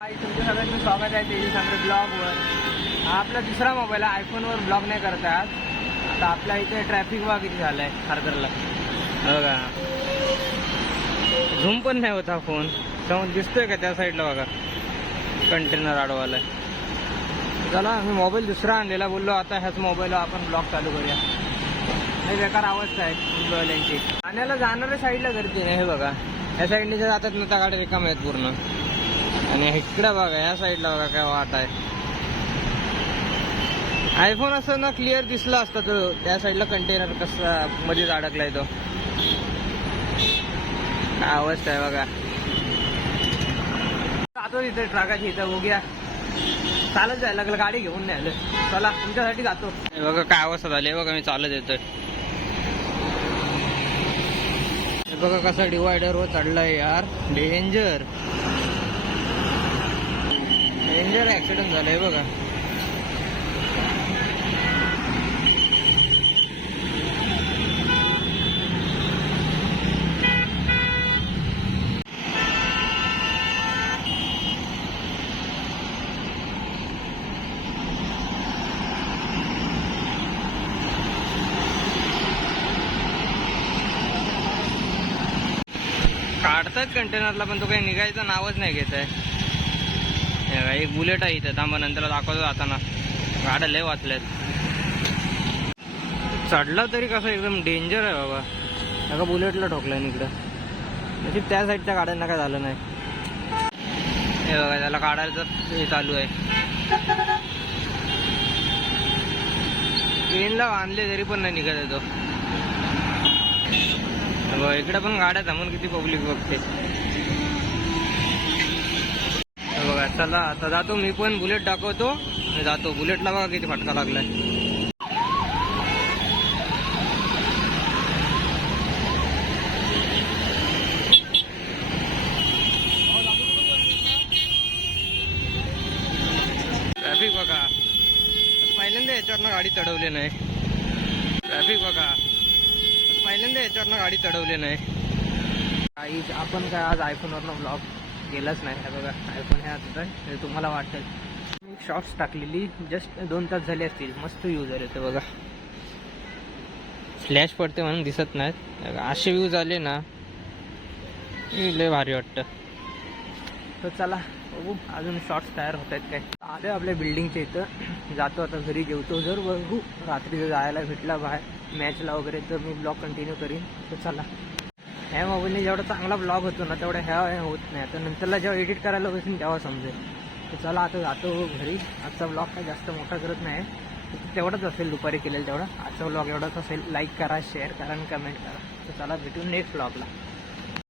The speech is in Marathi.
तुमच्या सगळ्यांचं स्वागत आहे तेजस आंबरे ब्लॉगवर. हा आपला दुसरा मोबाईल आहे. आयफोनवर ब्लॉग नाही करत आज. आता आपल्या इथे ट्रॅफिक बघा किती झालं आहे खारघरला. बघा झूम पण नाही होता फोन. समोर दिसतोय का त्या साईडला बघा कंटेनर अडवाला आहे. चला मी मोबाईल दुसरा आणलेला, बोललो आता ह्याच मोबाईलवर आपण ब्लॉग चालू करूया. हे बेकार अवस्था आहे मोबाईलांची. ठाण्याला जाणाऱ्या साईडला गर्दी नाही. हे बघा ह्या साईडने जर जातात ना त्या गाड्या रिकाम आहेत पूर्ण. आणि इकडं बघा ह्या साईडला बघा काय वाट आहे. आयफोन असं ना क्लिअर दिसला असता तो त्या साईडला कंटेनर कसा मध्येच अडकलाय तो. काय अवस्था आहे बघा. जातो तिथे ट्रकाची इथं बघूया. चालत जायला लागलं, गाडी घेऊन नाही आलं. चला तुमच्यासाठी जातो. बघा काय अवस्था झाली बघा. मी चालत येतोय. बघा कसा डिवायडर वर चढलाय यार. डेंजर डेंजर ऍक्सिडेंट झालाय बघा. काढतात कंटेनरला पण तो काही निघायचं नावच नाही घेत आहे. एक बुलेट आहे इथे, थांबा नंतर दाखवतो जाताना. गाड्या लय वाचल्यात. चढला तरी कसं एकदम डेंजर आहे बाबा. एका बुलेटला ठोकलाय इकडं. म्हणजे त्या साईडच्या गाड्यांना काय झालं नाही. हे बघा त्याला काढायचं हे चालू आहे. ट्रेनला बांधले तरी पण नाही निघत येतो. इकडे पण गाड्या थांबून किती पब्लिक बघते बघा. चला आता जातो मी पण. बुलेट दाखवतो जातो. बुलेटला बघा किती फटका लागलाय. ट्रॅफिक बघा. पहिल्यांदा याच्यावरनं गाडी चढवली नाही. ट्रॅफिक बघा. पहिल्यांदा याच्यावरनं गाडी चढवली नाही. आपण काय आज आयफोनवरनं ब्लॉग गेलाच नाही. हे बघा आयफोन हे आता हे तुम्हाला वाटेल. मी शॉर्ट्स टाकलेली जस्ट 2 तास झाले असतील. मस्त युजर येते बघा. फ्लॅश पडते म्हणून दिसत नाहीत. असे व्ह्यूज आले ना लय भारी वाटतं. तर चला बघू अजून शॉर्ट्स तयार होत आहेत काय. आले आपल्या बिल्डिंगच्या इथं. जातो आता घरी जेवतो. जर बघू रात्री जर जायला भेटला बाहेर मॅचला वगैरे तर मी ब्लॉग कंटिन्यू करीन. तर चला ह्या मोबाईलने जेवढा चांगला ब्लॉग होतो ना तेवढा ह्या होत नाही. आता नंतरला जेव्हा एडिट करायला बसून तेव्हा समजेल. तर चला आता जातो घरी. आजचा ब्लॉग काय जास्त मोठा करत नाही. तेवढंच असेल दुपारी केलेलं तेवढं. आजचा ब्लॉग एवढाच असेल. लाईक करा, शेअर करा आणि कमेंट करा. तर चला भेटून नेक्स्ट ब्लॉगला.